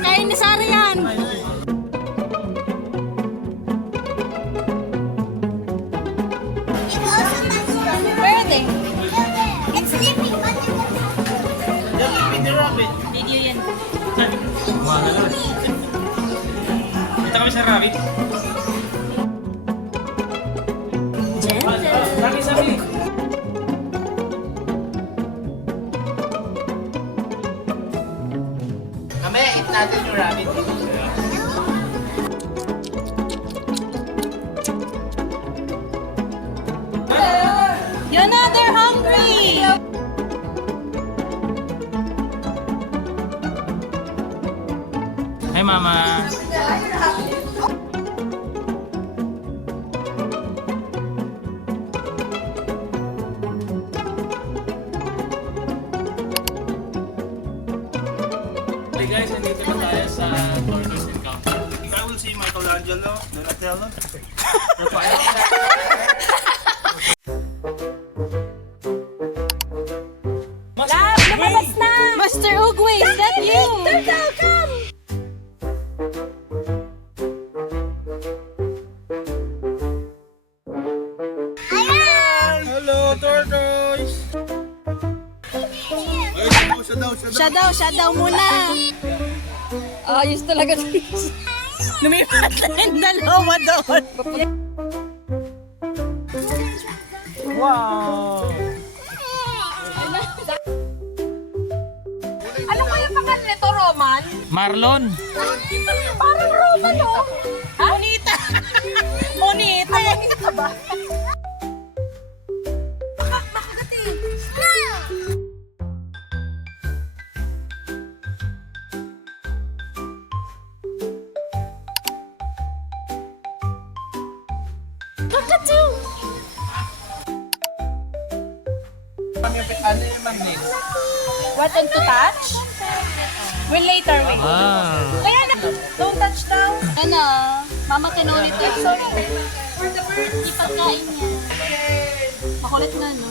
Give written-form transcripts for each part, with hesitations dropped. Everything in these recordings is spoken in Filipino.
Kain ni Sara yan. Pwede. It's sleeping, but you Video yan. Kita kami sa rabbit. Sabi, sabi. Mamaya, eat natin yung rabbit. You're another hungry. Hi, Mama. Hey guys, nandito na tayo sa Tortoise Encounter. I will see Michelangelo, Donatello. Lab, lumabas na. Master Ugwe, is that you? Turtle, come. Hello, tortoise! Siya daw muna. Ayos talaga. Lumipat na yung dalawa doon. Wow! Ano kaya pangalan nito, Roman? Marlon! Parang Roman, oh. Bonita. Bonita. Bonita ba? Makagati. Kakatu. Ano yung magnet? What on to touch? We'll later, wait. Ah! Kaya na, don't touch daw. Ano, mama kinulit yun. Sorry. Hindi pagkain niya. Makulit na, no?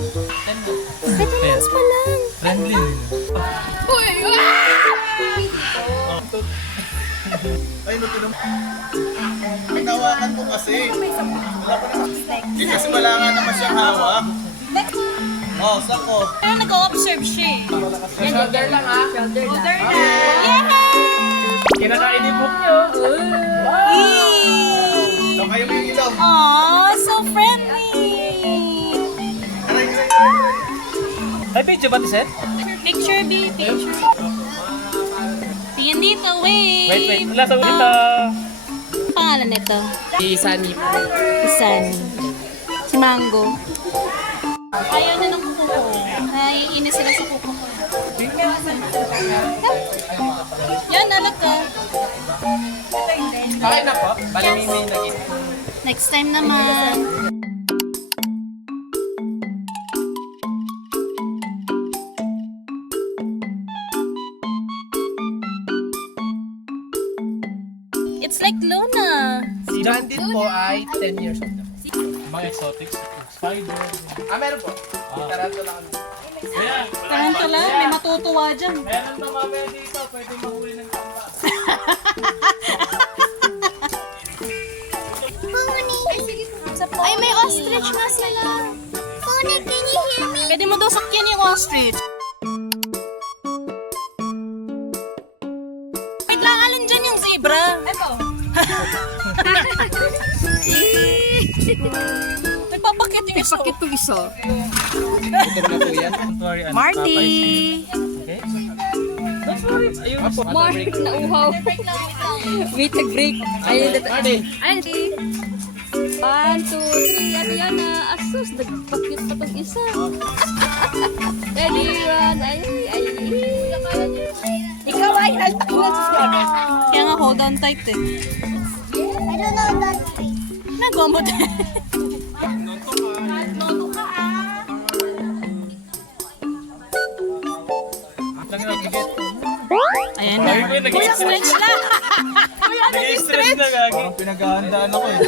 7 months pa lang. Friendly. Uy! Ay, no, pinawakan mo kasi. Eh, kasi wala nga naman siyang hawak. Next. Oh, sako. Pero nag-o-observe siya eh. Shoulder lang ha. Shoulder na. Yay! Kinakain ni Book nyo. Yay! So, kayo may ilaw. Aw, so friendly! Ay, picture ba, Tiset? Picture, B, picture. Tingin dito, wait. Wait. Wala sa ulita. Pangalan nito? Si Sunny po. Sunny. Si Mango. Ayaw na ng kuko. Naiinis sila sa kuko ko. Yan, alat ka. Okay na po. Bali may naging. Next time naman. It's like Luna. Si Bandit po ay 10 years old na. Mga exotics. Spider. Meron po. Tarantula kami. Kaya, Tarantula, may matutuwa dyan. meron na mamaya dito. Pwede mahuli ng tamba. Ay, may ostrich nga sila. Pony, can you hear me? Pwede mo daw sakyan yung ostrich. Wait lang, alin dyan yung zebra? Ito. May papakit yung isa. Papakit yung isa. Ito na po yan. Don't worry, ano, Marty! Okay? Don't worry. Ayun. Marty, nauhaw. Wait, nag-break. Ayun, Marty! ayun. 1, 2, 3, ano yan na? Asus, nagpakit pa itong isa. Ready, run, ay. Ikaw ay haltakin na siya. Kaya nga, hold on tight eh. I don't know that face. Nagawa mo din. Ayan na. Kuya, stretch lang. Kuya, Nag-stress na gagi. Parang pinaghahandaan ako eh.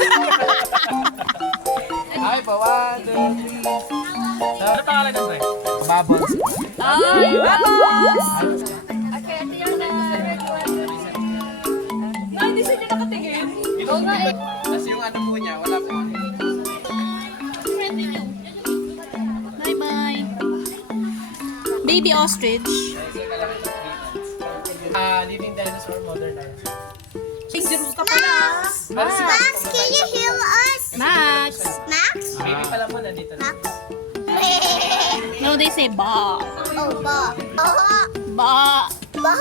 Ay, pa 1, 2, 3. Ano pangalan ng Dre? bubbles. Ay, bubbles! Okay, ito yung hindi sila nakatingin. Oo nga eh. Tapos yung ano po niya, wala po. Bye-bye. Baby ostrich. Living dinosaur, modern dinosaur. Max, can you hear us? Max. Max? Baby pala mo, nandito na. Max? No, they say ba. Oh, ba. Oh, Ba. ba.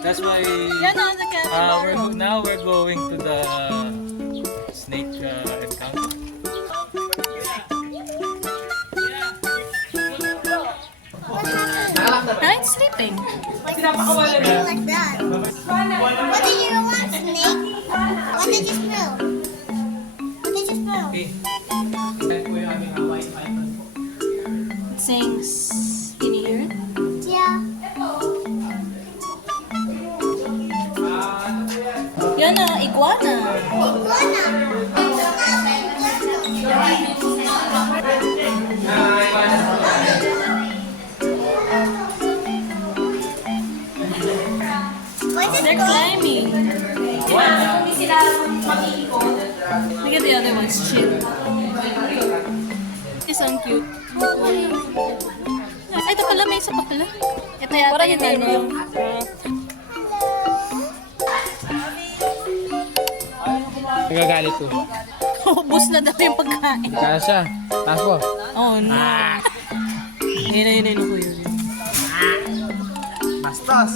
That's why Yan o, nagkakaroon. now we're going to the snake encounter. No, it's sleeping. Like that. What did you want, snake? What did you smell? What did you smell? Yan po yung aming Hawaii python po. It sings. Can you hear it? Yeah. Yan o, iguana. Iguana. What is They're it called? climbing. Look at the other ones, chill. It's so cute. Ay, ito pala, may isa pa pala. Ito yata yung ano. Nagagalit po. Ubus na daw yung pagkain. Kaya siya. Taas po. Oh no. Ayun ko yun. Bastos!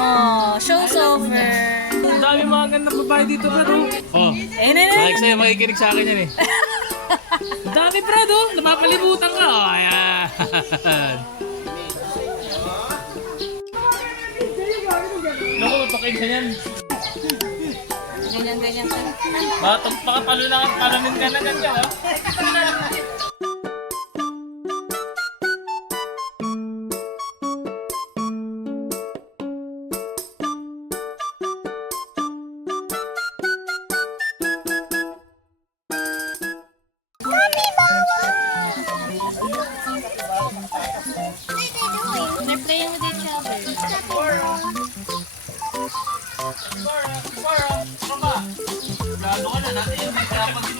Oh, show's over. Ang dami mga gandang babae dito, Brad. Oh, Ayun. like sa'yo, makikinig sa akin yan eh. Ang dami, Brad, oh. Napapalibutan ka. Oh, ayan. Naku, mapakinggan yan. Ganyan siya. Baka palunin ka na ganda, ha? They're playing with each other.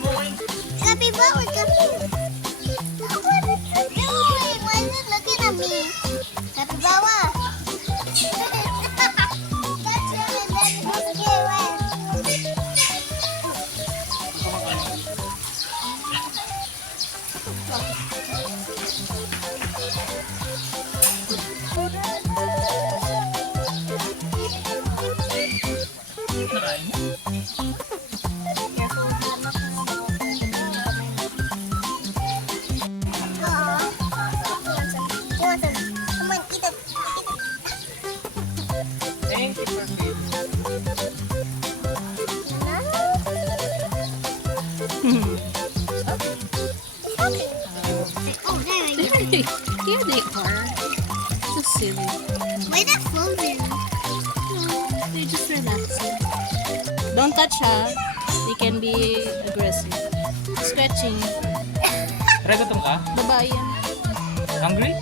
Capybara, come here. Look what it's doing. Why is it looking at me? Capybara. Gotcha, and then let's get away. You want some? Come on, eat it. Thank you for feeding. Oh, there I go. Here they are. So silly. Why not frozen? No, they're just relaxing. Don't touch ha. They can be aggressive. Scratching. Try gutom ka? Babae yan. Hungry?